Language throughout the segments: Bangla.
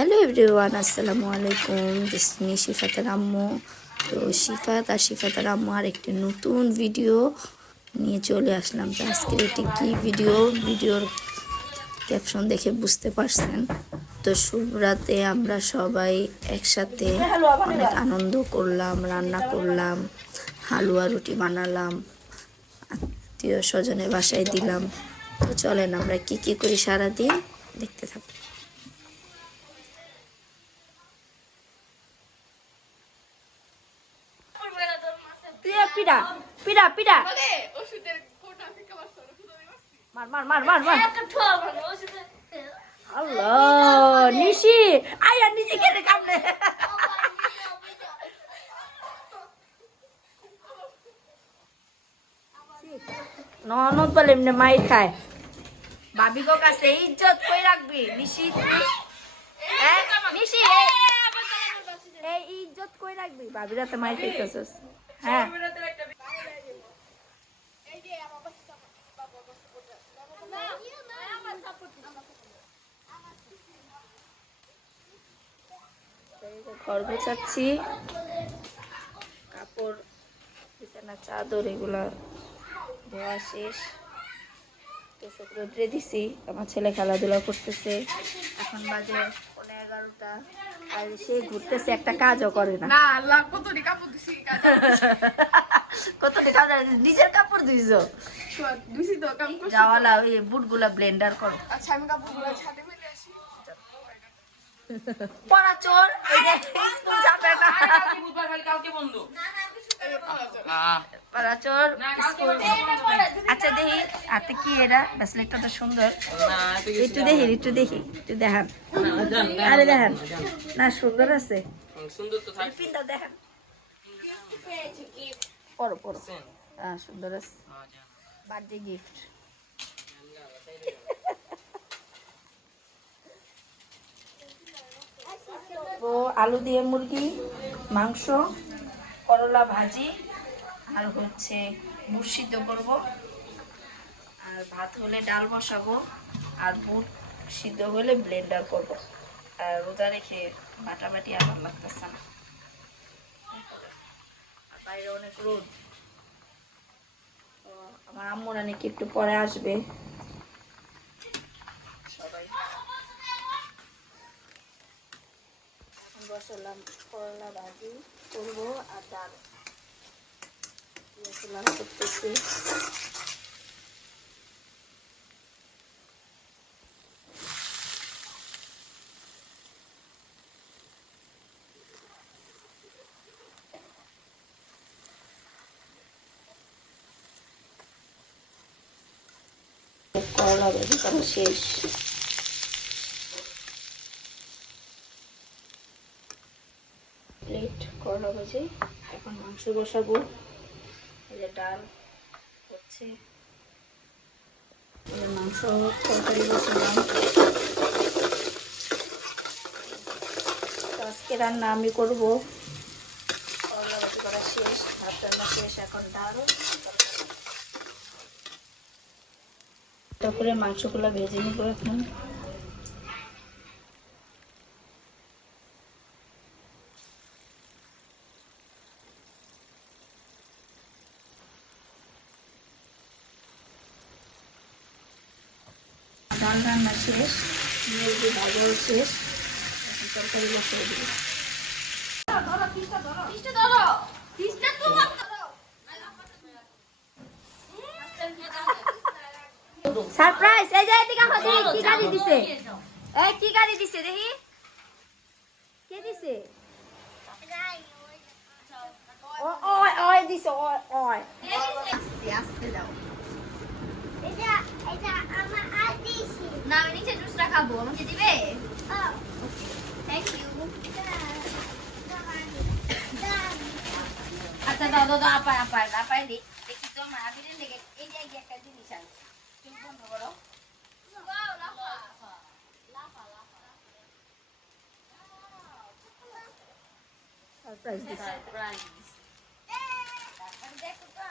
হ্যালো এভরিওয়ান, আসসালামু আলাইকুম। দিস মি শিফাতের আম্মু। তো শিফাতের আম্মু আর একটি নতুন ভিডিও নিয়ে চলে আসলাম। তো আজকের এটি কী ভিডিওর ক্যাপশন দেখে বুঝতে পারছেন। তো শুভ রাতে আমরা সবাই একসাথে অনেক আনন্দ করলাম, রান্না করলাম, হালুয়া রুটি বানালাম, আত্মীয় স্বজনের বাসায় দিলাম। তো চলেন আমরা কি করি সারাদিন দেখতে থাকি। পিড়া পিড়া পিড়া মার মার মার মার মার আল্লাহ নিশি আয়া নিশি কেটে কামড়ে ননদ বলে এমনি মাইর খায়। ভাবি গো কাছে ইজ্জত কই রাখবি নিশি, তুই নিশি এই ইজ্জত কই রাখবি? ভাবিরা তো মাইর খাইতেছস। হ্যাঁ ঘর গোছাচ্ছি, কাপড় বিছানা চাদর এগুলা ধোয়া শেষ। তো সব রোদ্রে দিছি। আমার ছেলে খেলাধুলা করতেছে। এখন বাজে 11:30 আর সে ঘুরতেছে, একটা কাজও করে না। কতটি কাপড় নিজের কাপড় ধুইছো? যাওয়ালা ওই বুটগুলা ব্লেন্ডার করো। আচ্ছা আমি কাপড়গুলা ছাদে ফেলে আসি। পড়া চোর, এই যে স্কুল যাবে না। কালকে বন্ধ। পড়া চোর স্কুল। আচ্ছা দেখি হাতে কি এরা ব্রেসলেটটা তো সুন্দর। একটু দেখি একটু দেখান। আরে দেখান না, সুন্দর আছে, সুন্দর তো থাকে। পিনটা দেখান, পড়ো সুন্দর আছে, বার্থডে গিফট। তো আলু দিয়ে মুরগি, মাংস, করলা ভাজি, আর হচ্ছে বুট সিদ্ধ করবো, আর ভাত হলে ডাল বসাবো, আর বুট সিদ্ধ হলে ব্লেন্ডার করবো। আর রোজা রেখে বাটাবাটি আর ভালো লাগতেছে না, বাইরে অনেক রোদ। তো আমার আম্মুরা নাকি একটু পরে আসবে সবাই। এখন বসালাম করলা ভাজি করবো আর ডাল করতেছি। করলা ভাজি করা শেষ। প্লেট করলা ভাজি। এখন মাংস বসাবো। এই যে ডাল হচ্ছে, মাংস তরকারি বসালাম। আজকে রান্না আমি করবো। করলা ভাজি করা শেষ, ভাত রান্না শেষ, এখন ডাল। তারপরে মাংসগুলো ভেজে নিব এখন। ডাল রান্না শেষ, মুরগি ভাজাও শেষ, এখন তরকারি বসিয়ে দিব। সারপ্রাইজ! এই যে এদিকে দেখো, দেখি কি গাড়ি দিছে। এই কি গাড়ি দিছে দেখি, কে দিছে? ওই দিছে, ওই আস্তে যাও। এটা আমার আর দিছি না, আমি নিচে জুসটা খাবো, আমাকে দিবে? Thank you. আচ্ছা দাও আপায় দেখি তো মাহাবীরের লেগে এই যে একটা জিনিস আছে, তুমি বন্ধ করো। সারপ্রাইজ দেখো তো।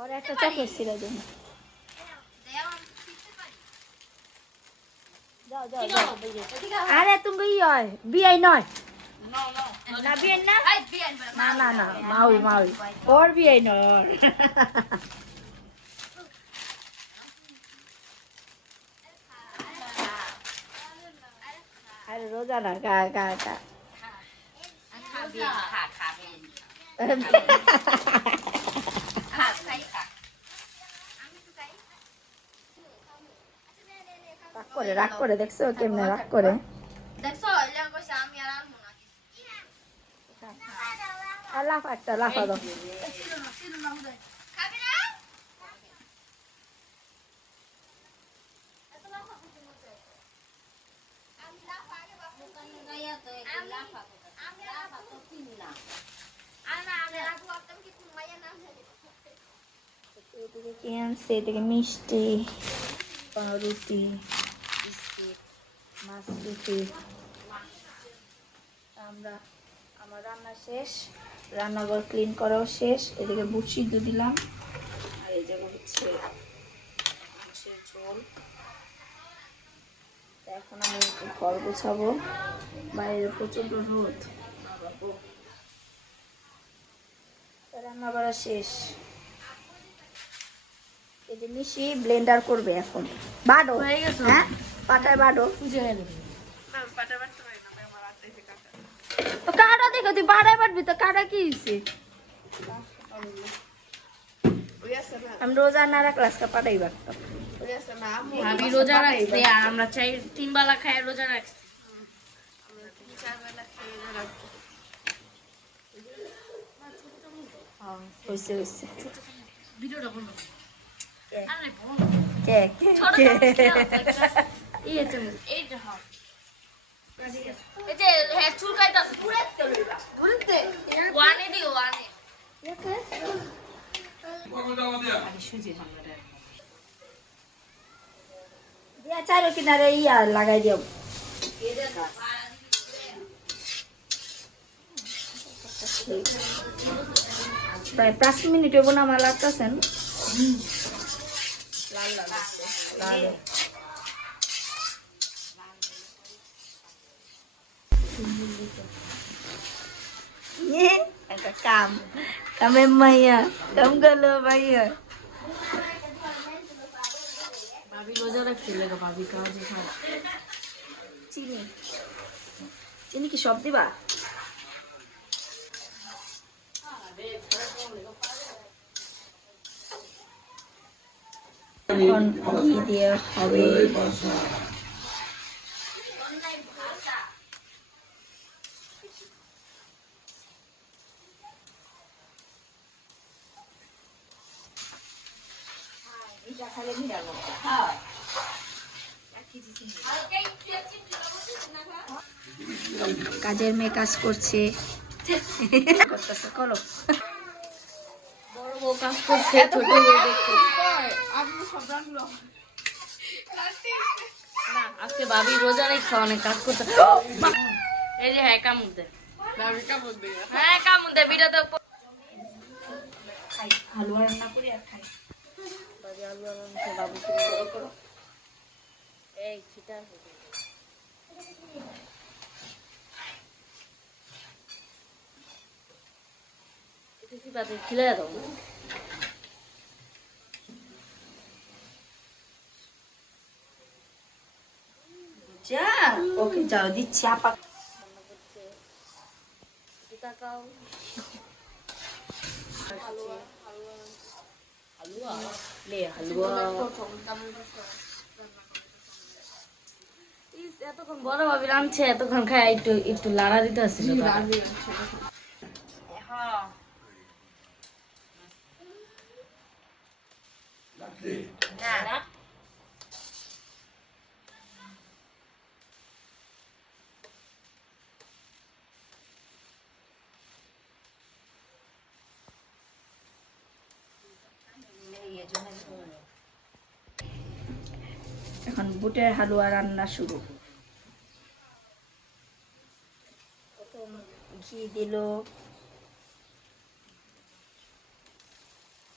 আর একটা চকলেট ছিল জন্য যাও যাও যাও আরে তুমি হয় বিআই নয় না বিআই না না না না মাউই মাউই ওর বিআই নয় ওর আরে রোজা না কা কা কা রাগ করে দেখছো কেমনে রাগ করে লাফা একটা লাফা দাও এদিকে কি আনছে এদিকে মিষ্টি পাউরুটি বিস্কিট মাছ রুটি আমার রান্না শেষ রান্নাঘর ক্লিন করাও শেষ এদিকে বুট সিদ্ধ দিলাম আর এই জায়গা হচ্ছে মাংসের ঝোল এখন আমি একটু ঘর গোছাবো বাইরে প্রচন্ড রোদ রান্না করা শেষ এই যে মিশি ব্লেন্ডার করবে এখন বাডো হ্যাঁ পাটায় বাডো তো কাটা দেখো তুই বাড়াই পারবি তো কাটা কি হয়েছে আমি রোজা না রাখলে আজকে পাটাই পারতাম আমি রোজা রাখছি আর আমরা চাই 3 বেলা খাই রোজা রাখছি হয়েছে হয়েছে ভিডিওটা বলো আরে বলো কে ছোট এইটা হয় এই যে হ্যাঁ চুলকাইতাছে ধুলতে ওয়ানে দিও ওয়ানে আমি সুজি ভাঙাটা দিয়া চারো কিনারে ইয়া লাগাই দিও প্রায় 5 মিনিট হবো না আমার লাগতেছেন লাল লাল লাল একটা কামের মাইয়া কাম গেল ভাইয়া ভাবি রোজা রাখছিল ভাবি কাজ খাও চিনি চিনি কি সব দিবা এখন ঘি দিয়ে হবে কাজের মেয়ে কাজ করছে করো বড় বউ কাজ করছে ছোট বউ দেখছে না আজকে ভাবি রোজা রেখে অনেক কাজ করতে এই যে হ্যাঁ কামুদে হ্যাঁ কামুদে বিরাতে খাই হালুয়া রান্না করি আর খাই ভাবি আলু রান্না বাবু করো এই ছিটা বাদে খিলে দাও যা ওকে যাও দিচ্ছি আপা তাকাও হালুয়া লে হালুয়া এতক্ষণ বড় ভাবি রাঁধছে এতক্ষণ খাই একটু একটু লাড়া দিতে আসছিল না এখন বুটের হালুয়া রান্না শুরু প্রথম ঘি দিল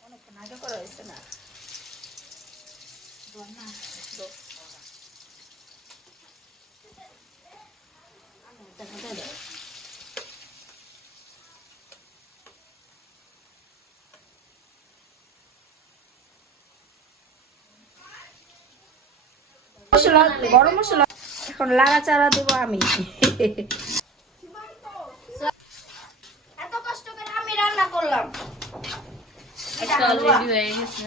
অনেকক্ষণ আগে করে হয়েছে না মশলা গরম মশলা এখন লাড়াচাড়া দেবো আমি। এত কষ্ট করে আমি রান্না করলাম, এটা হালুয়া। হয়ে গেছে।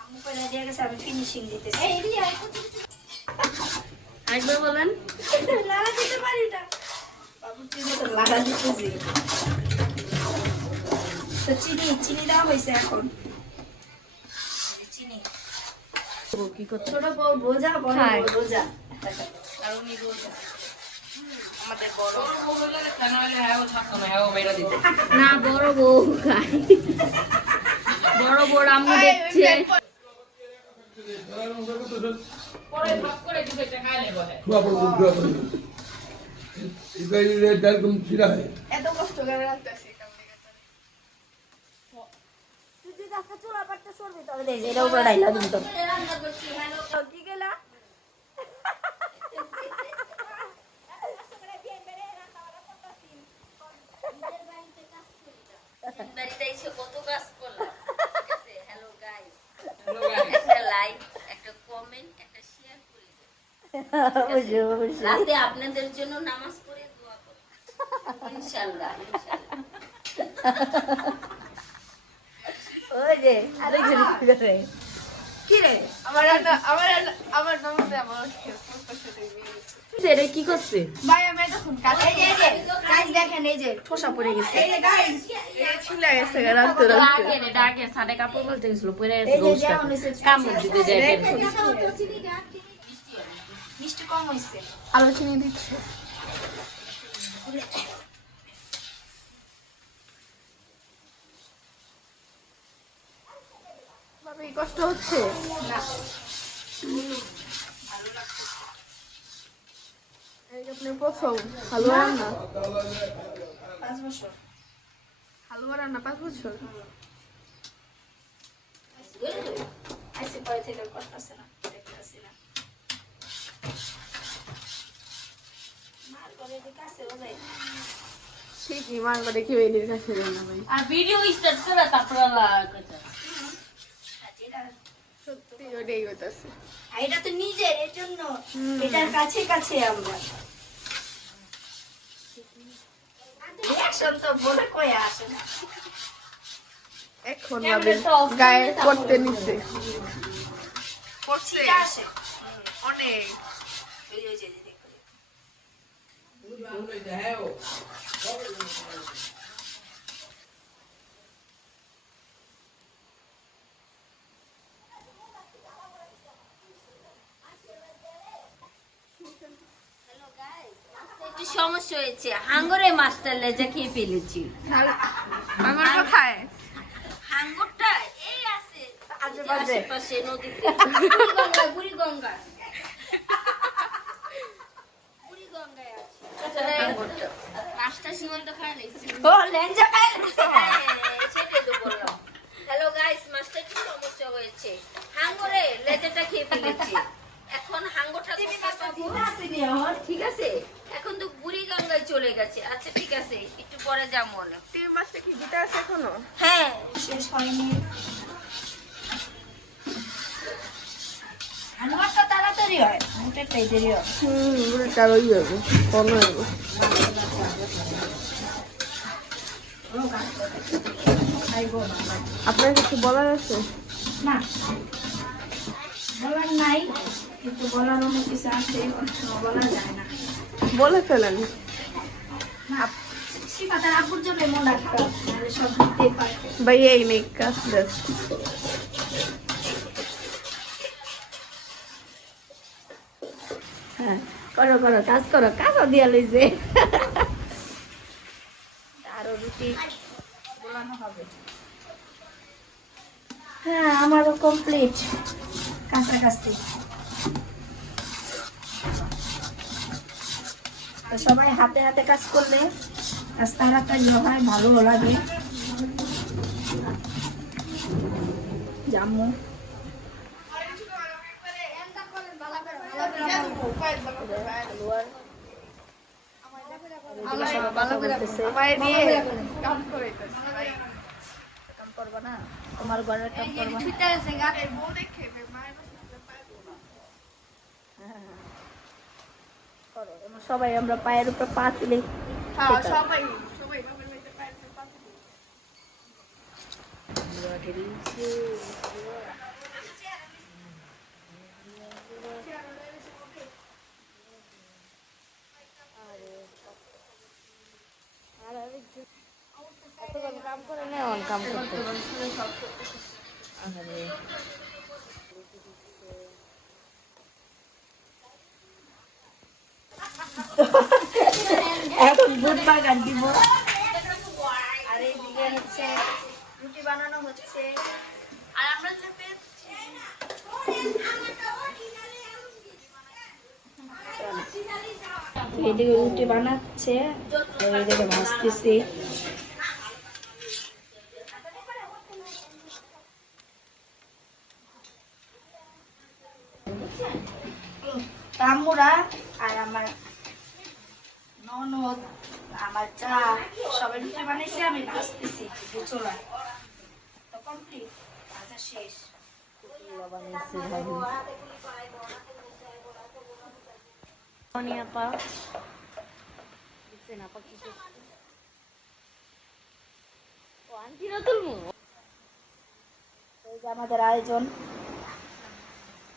আম্মু কইরা দিয়ে গেছে, আমি ফিনিশিং দিতেছি। একবার বলেন। লাড়া দিতে পারি না বাবু, চিনি তো লাড়া দিতেছি। তো চিনি দেওয়া হয়েছে এখন। চিনি কি করতে ছোট বউ বোঝা, বড় খায়। বউ বোঝা। আর উনি বোঝা। আমাদের বড় না, বড় বউ খায়। বড় বড় আম্মু দেখছে। এত কষ্ট করে রাখতেছি তুই যদি আজকে চুলা পাটতে সরবি তবে দেখ এটা উপরে ডাইলা দিন তো কি গেলা বাড়িতে এসে কত কাজ করলাম। ঠিক আছে, হ্যালো গাইস, একটা লাইক, একটা কমেন্ট, একটা শেয়ার করে দিন। রাতে আপনাদের জন্য নামাজ পড়ে দোয়া করব ইনশাআল্লাহ। ওই যে আরেকজন কি করে কি রে আমার নামে আমার সেটা কি করছে? ভাই আমি তখন কাজ এই যে গাইস দেখেন, এই যে ঠোসা পড়ে গেছে। এই যে গাইস এই ছিলে গেছে রাতে ডাকে রে, ডাকে সাদে কাপড় বলতে গেছিল, পরে গেছে এই যে গোস্তা যেমন হইছে কামড় দিতে যায়। মিষ্টি কম হইছে। আলোচনা দিচ্ছে ভাবে কষ্ট হচ্ছে না এই যে আপনি প্রথম হালুয়া রান্না 5 বছর হালুয়া রান্না 5 বছর আইসে পরে থেকে কষ্ট আছে না, দেখতেছি না মার করে দি কাছে ওই ঠিকই মান করে কি বেরিয়ে কাছে রান্না ভাই আর ভিডিও স্টার্ট করে তারপর কথা। সত্যি ওটাই হইতাছে এটা তো নিজের, এর জন্য এটার কাছে কাছে আমরা রিঅ্যাকশন তো বলে কই আসে না। এখন ভাবে গায়ে করতে নিচ্ছে এটা আসে অনেক এই যে দেখো একটু সমস্যা হয়েছে, হাঙ্গরে মাস্টার লেজা খেয়ে ফেলেছি। আমার কোথায় হাঙ্গরটা এই আছে আশেপাশে। আশেপাশে নদীতে। বুড়িগঙ্গা বুড়িগঙ্গায় আছে হাঙ্গরটা। মাছটা সীমান্ত খায় নিয়েছি। ও লেঞ্জা খায় সেটাই তো বললাম। হ্যালো গাইস, মাছটা কি সমস্যা হয়েছে, হাঙ্গরে লেজাটা খেয়ে ফেলেছি। এখন হাঙ্গরটা কোথায় পাবো? ঠিক আছে, এখন তো বুড়িগঙ্গায় চলে গেছে। আচ্ছা ঠিক আছে, একটু পরে যাবো মনে। তিন মাসটা কি দিতে আছে এখনো হ্যাঁ শেষ হয়নি। হালুয়াটা তাড়াতাড়ি হয়, মুটেটাই দেরি হয়। পুরো কারোই হবে কম হবে আপনার কিছু বলার আছে না বলার নাই, কিন্তু বলার অনেক কিছু আছে, অনেক সময় বলা যায় না। বলে ফেলেন শিফাতার আব্বুর জন্য মন রাখতে হবে, নাহলে সব দিতেই পারে। ভাই এই মেক কাজ দেশ হ্যাঁ করো করো, কাজ করো, কাজও দিয়া লইছে। আরো রুটি বলানো হবে। হ্যাঁ আমারও কমপ্লিট কাছাকাছি। তো সবাই হাতে হাতে কাজ করলে আজ তাড়াতাড়ি হয়, ভালো লাগে। জামু কাম করবা না, তোমার ঘরের কাম করবা করো। সবাই আমরা পায়ের উপর পা তুলে কাম করে না অন কাম করতে এখন দুধ বাগান দিব। আর এইদিকে হচ্ছে রুটি বানানো হচ্ছে। আর আমরা এইদিকে রুটি বানাচ্ছে, এইদিকে ভাজতেছি। তামুরা আর আমার ননদ, আমার চা সবাই রুটি বানাইছে, আমি ভাজতেছি চুলা। তো কমপ্লিট, ভাজা শেষ। এই যে আমাদের আয়োজন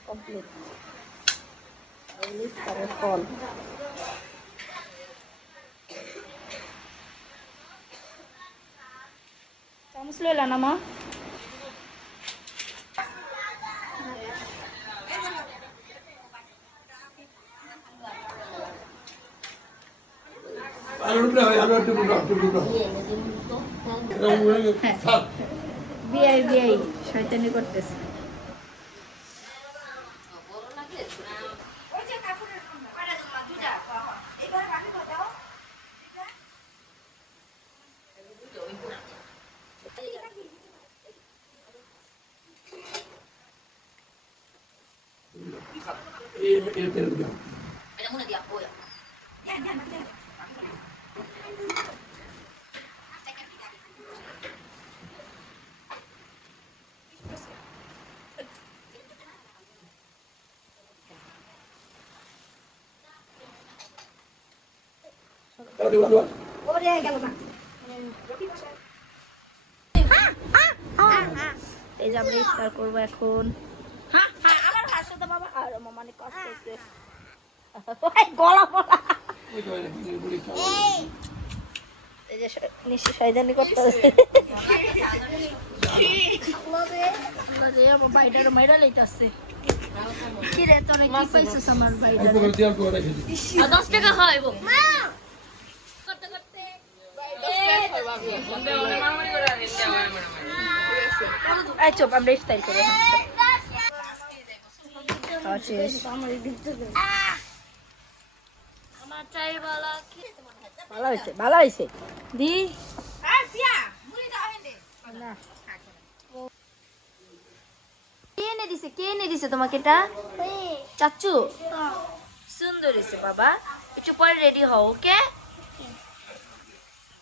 কমপ্লিট। ফল চামচ লইলা না মা? বিয়াই বিয়াই শয়তানি করতেছে। এই যে আমরা ইফতার করবো এখন। আমার হাসে তো বাবা, আর মানে কষ্ট হচ্ছে গলা বলা। এই যে নিশ্চয় শয়তানি করতে হবে। আমার বাইটার মাইরা লইতাছে। কি রে তোরা কি পাইছিস আমার বাইটার? 10 টাকা হয় গো করতে করতে এই চুপ, আমরা ইফতার করি এখন। আমার চাই ভালো হয়েছে, ভালো হয়েছে দি না। কে এনে দিছে তোমাকে এটা? চাচু। সুন্দর হয়েছে বাবা, একটু পরে রেডি হও। Okay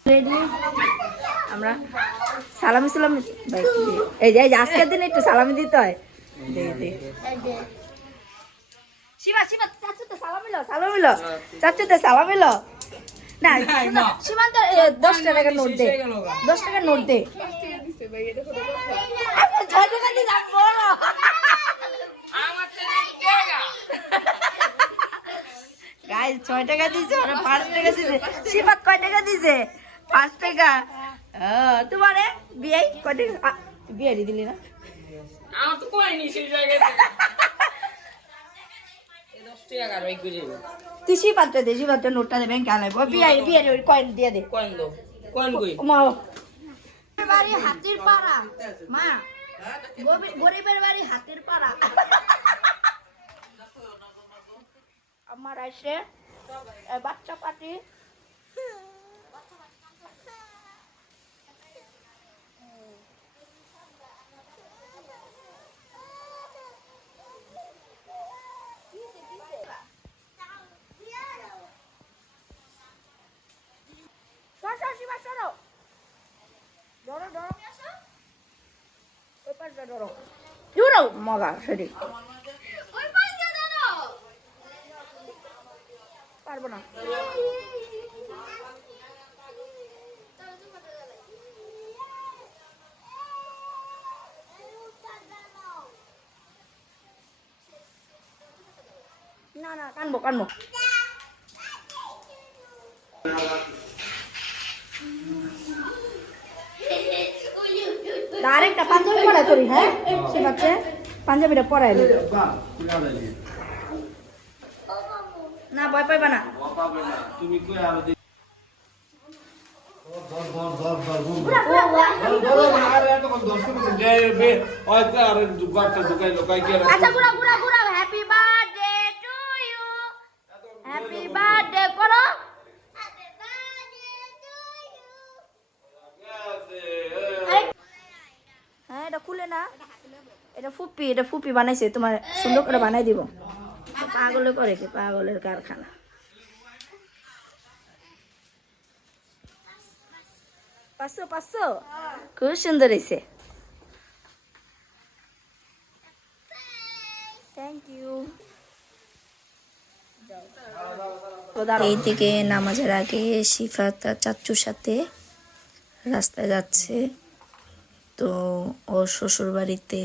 ready. আমরা সালামি সালামি, এই যে আজকের দিনে একটু সালামি দিতে হয়। শিবা শিবা চাচুতে সালামি লো, সালামি লো চাচুতে সালামি লো। না সীমান্ত 10 টাকা নোট দে, 10 টাকা নোট দে। 6 টাকা দিয়ে যাবো গাইস। 6 টাকা দিছে আর 5 টাকা দিছে। শিবাত কয় টাকা দিছে? 5 টাকা। তোমারে বিয়াই কয় টাকা? বিয়াই দিলি না? আমার তো কইনি সেই জায়গায় 10 টাকা রই করে তুই শিবাতে দে, শিবাতে নোটটা দে, ব্যাংকে আনাইবো। বিয়াই বিয়াই ওই কয়েন দিয়ে দে। কয়েন দাও, কয়েন কই? মা বাড়ি হাতির পাড়া, মা গরিবের বাড়ি হাতির পাড়া। আমার আসে বাচ্চা পাটি জোরাও মগা শরীর পারবো না। না না কানবো কানবো। আরেকটা পাঞ্জাবি পড়াই করি, হ্যাঁ ঠিক আছে পাঞ্জাবিটা পড়াই দিই। না ভয় পাইবা না। তুমি কই আর আচ্ছা গুড়া গুড়া গুড়া happy birthday to you, happy birthday করো। হ্যাঁ এটা খুলে না, এটা ফুপি বানাইছে, তোমার সুন্দর করে বানাই দিব। পাগলে করে কি, পাগলের কারখানা। পাঁচশো 500 খুব সুন্দর হয়েছে, থ্যাংক ইউ। এইদিকে নামাজের আগে শিফা তার চাচ্চুর সাথে রাস্তায় যাচ্ছে, তো ওর শ্বশুর বাড়িতে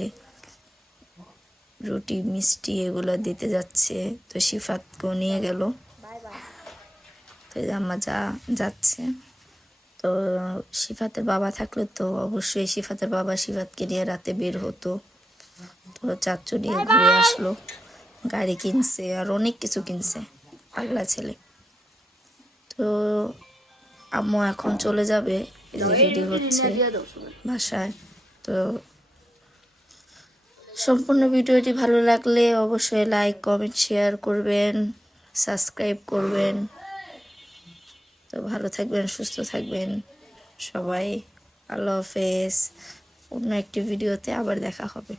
রুটি মিষ্টি এগুলো দিতে যাচ্ছে, তো শিফাতকেও নিয়ে গেল। তো আম্মা যাচ্ছে, তো শিফাতের বাবা থাকলে তো অবশ্যই শিফাতের বাবা শিফাতকে নিয়ে রাতে বের হতো, তো চাচ্চু নিয়ে ঘুরে আসলো, গাড়ি কিনছে আর অনেক কিছু কিনছে, পাগলা ছেলে। তো আম্মু এখন চলে যাবে, রেডি হচ্ছে বাসায়। তো সম্পূর্ণ ভিডিওটি ভালো লাগলে অবশ্যই লাইক কমেন্ট শেয়ার করবেন, সাবস্ক্রাইব করবেন। তো ভালো থাকবেন, সুস্থ থাকবেন সবাই। আল্লাহ হাফেজ। অন্য একটি ভিডিওতে আবার দেখা হবে।